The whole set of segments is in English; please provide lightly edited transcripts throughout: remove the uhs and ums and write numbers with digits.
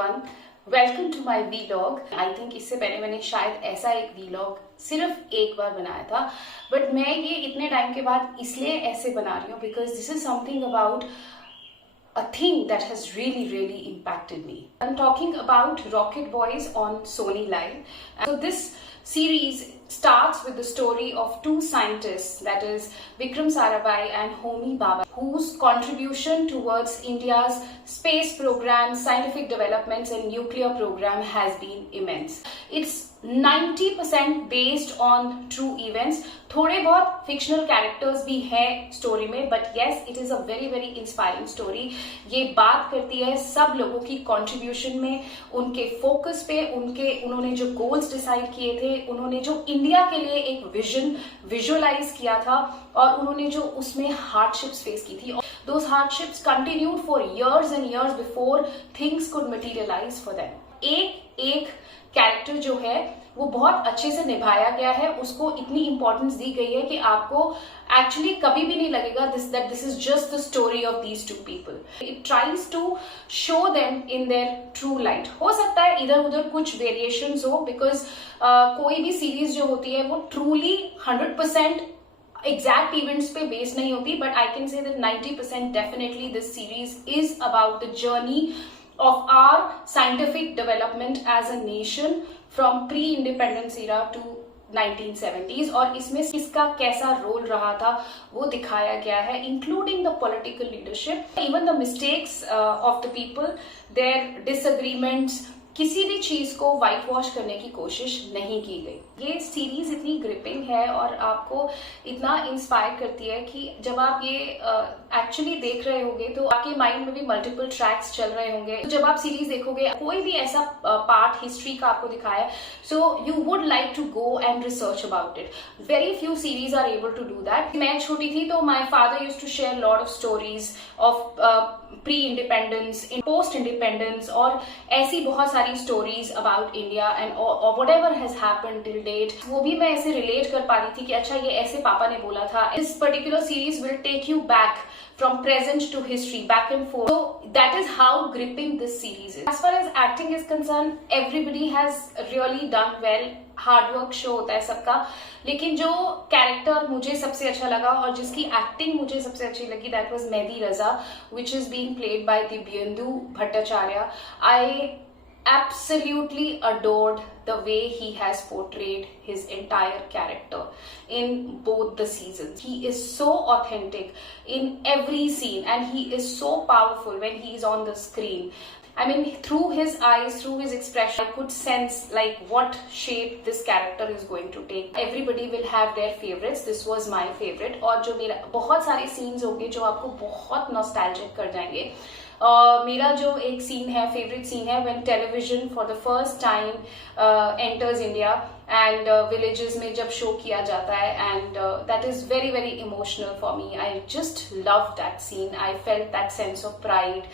everyone, welcome to my vlog. I think इससे पहले मैंने शायद ऐसा एक वीलॉग सिर्फ एक बार बनाया था, बट मैं ये इतने टाइम के बाद इसलिए ऐसे बना रही हूँ because this is something about a thing that has really impacted me. I'm talking about Rocket Boys on Sony Live. So this series starts with the story of two scientists, that is Vikram Sarabhai and Homi Bhabha, whose contribution towards India's space program, scientific developments and nuclear program has been immense. It's 90% based on true events. थोड़े बहुत fictional characters भी हैं story में, but yes it is a very inspiring story. ये बात करती है सब लोगों की कंट्रीब्यूशन में, उनके फोकस पे, उन्होंने जो गोल्स डिसाइड किए थे, उन्होंने जो इंडिया के लिए एक विजन विजुअलाइज किया था और उन्होंने जो उसमें हार्डशिप्स फेस की थी। Those hardships continued for years and years before things could materialize for them. एक कैरेक्टर जो है वो बहुत अच्छे से निभाया गया है, उसको इतनी इंपॉर्टेंस दी गई है कि आपको एक्चुअली कभी भी नहीं लगेगा that this is just the story of these two people. It tries to show them in their true light. हो सकता है इधर उधर कुछ वेरिएशंस हो, बिकॉज कोई भी सीरीज जो होती है वो ट्रूली 100% exact events पे based नहीं होती, but I can say that 90% definitely this series is about the journey of our scientific development as a nation from pre-independence era to 1970s, और इसमें किसका कैसा रोल रहा था वो दिखाया गया है, including the political leadership, even the mistakes of the people, their disagreements. किसी भी चीज को व्हाइट वॉश करने की कोशिश नहीं की गई. ये सीरीज इतनी ग्रिपिंग है और आपको इतना इंस्पायर करती है कि जब आप ये एक्चुअली देख रहे होंगे तो आपके माइंड में भी मल्टीपल ट्रैक्स चल रहे होंगे. तो जब आप सीरीज देखोगे, कोई भी ऐसा पार्ट हिस्ट्री का आपको दिखाया, so you would like to go and research about it. Very few series are able to do that. मैं छोटी थी तो my father used to share lot of stories of pre independence, post independence, और ऐसी बहुत सारी stories about India and whatever has happened till date. वो भी मैं ऐसे रिलेट कर पा रही थी कि अच्छा ये ऐसे पापा ने बोला था. This particular series will take you back from present to history, back and forth. So that is how gripping this series is. As far as acting is concerned, everybody has really done well. Hard work show होता है सबका, लेकिन जो character मुझे सबसे अच्छा लगा और जिसकी एक्टिंग मुझे सबसे अच्छी लगी, that was Mehdi Raza, which is being played by Dibyendu Bhattacharya. I absolutely adored the way he has portrayed his entire character in both the seasons. He is so authentic in every scene and he is so powerful when he is on the screen. I mean, through his eyes, through his expression, I could sense like what shape this character is going to take. Everybody will have their favorites. This was my favorite. और जो मेरा बहुत सारे scenes होंगे जो आपको बहुत nostalgic कर जाएंगे. मेरा जो एक सीन है, फेवरेट सीन है, when television for the first time enters India and villages में जब शो किया जाता है, and that is very emotional for me. I just love that scene. I felt that sense of pride,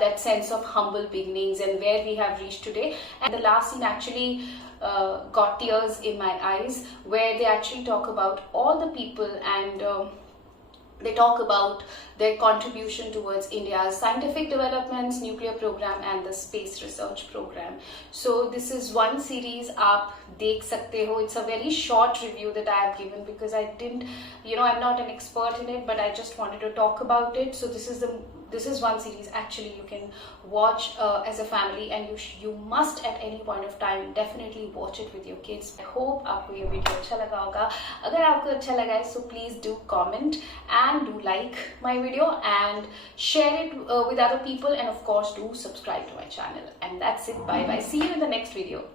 that sense of humble beginnings and where we have reached today. And the last scene actually got tears in my eyes, where they actually talk about all the people and they talk about their contribution towards India's scientific developments, nuclear program and the space research program. So this is one series आप देख सकते हो. It's a very short review that I have given because I didn't, I'm not an expert in it, but I just wanted to talk about it. So this is one series actually you can watch as a family, and you must at any point of time definitely watch it with your kids. I hope आपको ये video अच्छा लगा होगा. अगर आपको अच्छा लगा है so please do comment and do like my video and share it with other people, and of course do subscribe to my channel. And that's it. Bye bye. See you in the next video.